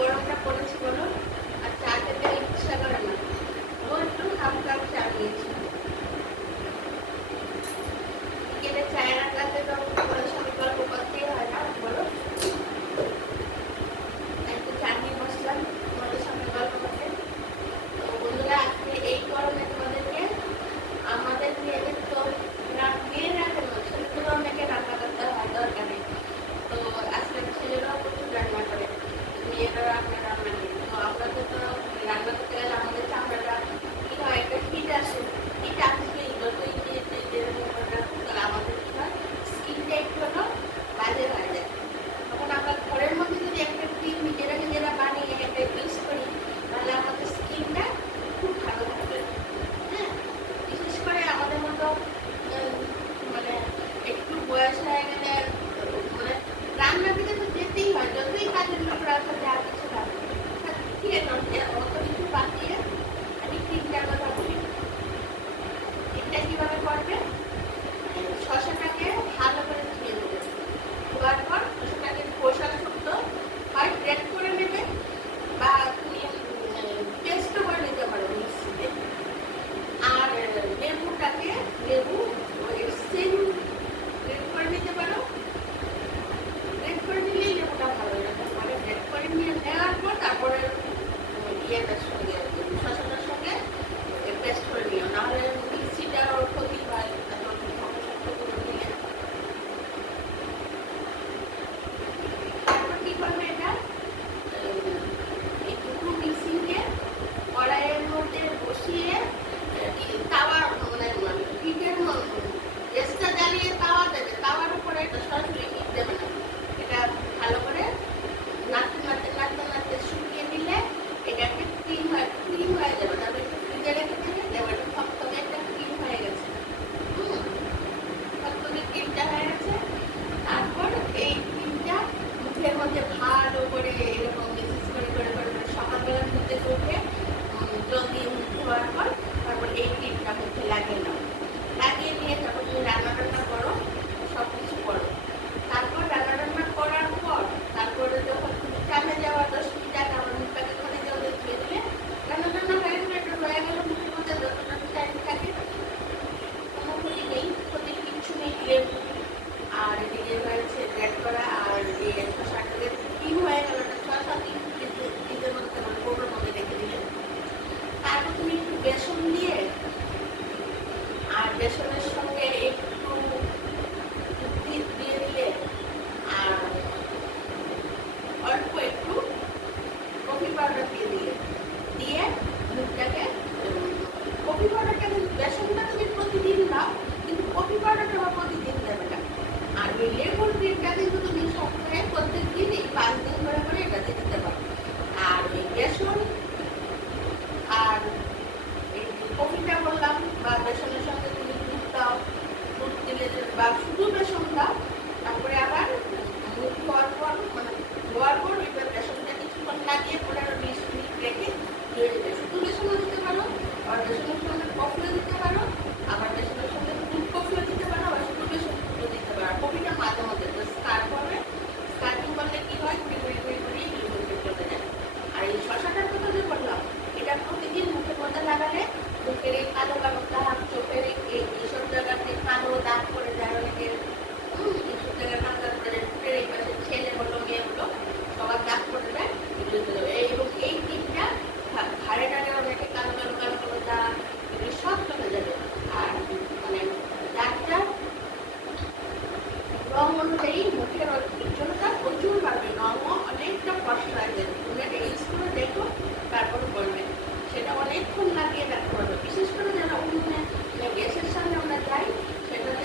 গরমটা পড়েছে বলো, আর চা খেতে ইচ্ছা করে না। ও একটু হাফ কাপ চা নিয়েছি। বিকেলে চায়ের আড্ডাতে তো তোমাদের সঙ্গে গল্প করতেই হয় না বলো। একটু চা নিয়ে বসলাম তোমাদের সঙ্গে গল্প করতে। তো বন্ধুরা, আজকে এই গরমে তোমাদেরকে আমাদের মেয়েদের তো মেয়েরা কেন ছেলেদেরও অনেকে রান্না করতে হয়, দরকার নেই। তো আজকাল ছেলেরাও প্রচুর রান্না করে, মেয়েরা রান্না নেই। তো আমরা তো রান্না করতে গেলে আমাদের চামড়াটা কি হয়, একটা হিট আসে, হিট আসবেই যতই যেরকম আমাদের কি হয়, স্কিনটা একটু হলো বাজে হয়ে যায়। তখন আমরা ঘরের মধ্যে যদি একটা ক্রিম নিজেরা বানিয়ে একটা ইউজ করি, তাহলে আমাদের স্কিনটা খুব ভালো থাকবে। হ্যাঁ, বিশেষ করে আমাদের মতো মানে একটু বয়স হয়ে গেলে মানে রান্নার দিকে তো যেতেই হয়, যতই কাজের লোকরা আছে যা কিছু লাগে। ঠিক আছে, অত কিছু বাদ দিয়ে আমি ক্রিমটার কথা বলি। ক্রিমটা কিভাবে করবে? শসাটাকে ভালো করে ধুয়ে নেবে। ধোয়ার পর শসাটাকে খোসা শুদ্ধ হয় গ্রেট করে নেবে, বা তুমি পেস্টও করে নিতে পারো মিক্সিতে। আর লেবুটাকে লেবু সেম গ্রেট করে নিতে পারো। গ্রেট করে নিলেই লেবুটা ভালো লাগে। মানে গ্রেট করে নিয়ে নেওয়ার পর তারপরে ইয়েটার সঙ্গে শসাটার সঙ্গে পেস্ট করে নিও, নাহলে মিক্সিটার ক্ষতি হয়। তারপর কি করবে, এটা এই দুটো মিক্সিংকে কড়াইয়ের মধ্যে বসিয়ে তাওয়া মানে হিটের গ্যাসটা জ্বালিয়ে তাওয়া দেবে। তাওয়ার উপরে এটা সরাসরি হিট দেবে না। এটা ভালো করে নাড়তে শুকিয়ে দিলে এটা একটা ক্রিম হয়ে যাবে। তারপর একটু ফ্রিজে রেখে দেবে, এবার থকথকে একটা ক্রিম হয়ে গেছে। থকথকে ক্রিমটা হয়ে গেছে। তারপর এই ক্রিমটা মুখের মধ্যে ভালো করে এরকম মিক্স করে সকালবেলার মধ্যে উঠে জল দিয়ে মুখ ধোয়ার পর তারপর এই ক্রিমটা মুখে লাগিয়ে নাও। লাগিয়ে নিয়ে তারপর তুমি রান্না করো, সব কিছু করো। তারপর রান্না করার পর তারপরে যখন তুমি কাজে যাওয়া 10 মিনিট আগে আমার মুখটাকে খালি জল দিয়ে ধুয়ে দিলে রান্না হয়ে গেলে, একটু রয়ে গেল মুখের মধ্যে যতটা টাইম থাকে। কোনো ক্ষতি নেই, ক্ষতির কিচ্ছু নেই। লেবু আর এদিকে হয়েছে গ্রেট করা আর শসাটাকে ক্রিম হয়ে গেল। শসা ফ্রিজের মধ্যে কৌটোর মধ্যে রেখে দিলে। তারপর তুমি একটু বেসন দিয়ে আর বেসনের সঙ্গে একটু দিয়ে দিলে আর অল্প একটু কফি পাউডার দিয়ে মুখটাকে কফি পাউডারটা কিন্তু বেসনটা তুমি প্রতিদিন নাও, কিন্তু কফি পাউডারটা আবার প্রতিদিন দেবে না। আর ওই লেবুর ক্রিমটা কিন্তু তুমি সপ্তাহে প্রত্যেক দিন এই 5 দিন করে এটা দিতে পারো। আর ওই বেসন আর এই কফিটা বললাম, বা বেসনের সঙ্গে তুমি দুধ দাও, দুধ দিলে বা শুধু বেসন দাও। তারপরে আবার মুখ ধোয়ার পর ওইটা বেসনটা কিছুক্ষণ লাগিয়ে পরে আরো 20 মিনিট রেখে ধুয়ে দিতে। শুধু বেসনও দিতে পারো, আর বেসনের সঙ্গে কফিও দিতে পারো, আবার বেসনের সঙ্গে দুধ কফিও দিতে পারো, আবার শুধু বেসন দিতে পারো। কফিটা মাঝে মধ্যে স্টার্ট করবে। স্টার্টিং করলে কি হয়, ঘুরে চলে যায়। আর এই শসাটার কথা যে বললাম, এটা প্রতিদিন মুখের মধ্যে লাগালে মুখের এই কালো দাগ, চোখের এইসব জায়গাতে কালো দাগ পড়ে যায় অনেকের। এইসব জায়গায় কালো দাগ পড়ে যায়, মুখের এই পাশে ছেলে বলো মেয়ে বলো সবার দাগ পড়ে যায়। এবং এই ক্রিমটা ঘাড়ে টাড়ে অনেকে কালো দাগ এগুলো সব চলে যাবে। আর মানে দাগটা রং অনুযায়ী মুখের উজ্জ্বলতা প্রচুর বাড়বে, রঙও অনেকটা ফর্সা হয়ে যাবে। তুমি একটা ইউজ করে দেখো, তারপর বলবে। সেটা অনেকক্ষণ লাগিয়ে রাখতে পারবে। বিশেষ করে যারা উনুনে গ্যাসের সামনে আমরা যাই, সেটাতে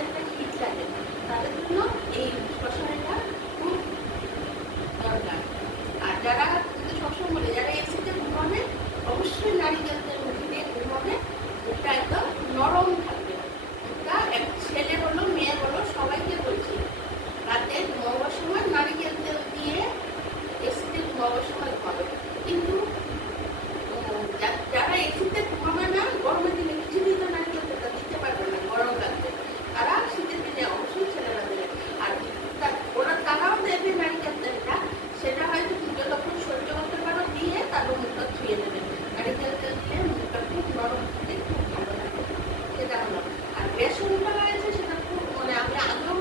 রেশনটা রয়েছে সেটা খুব মানে আমি আগেও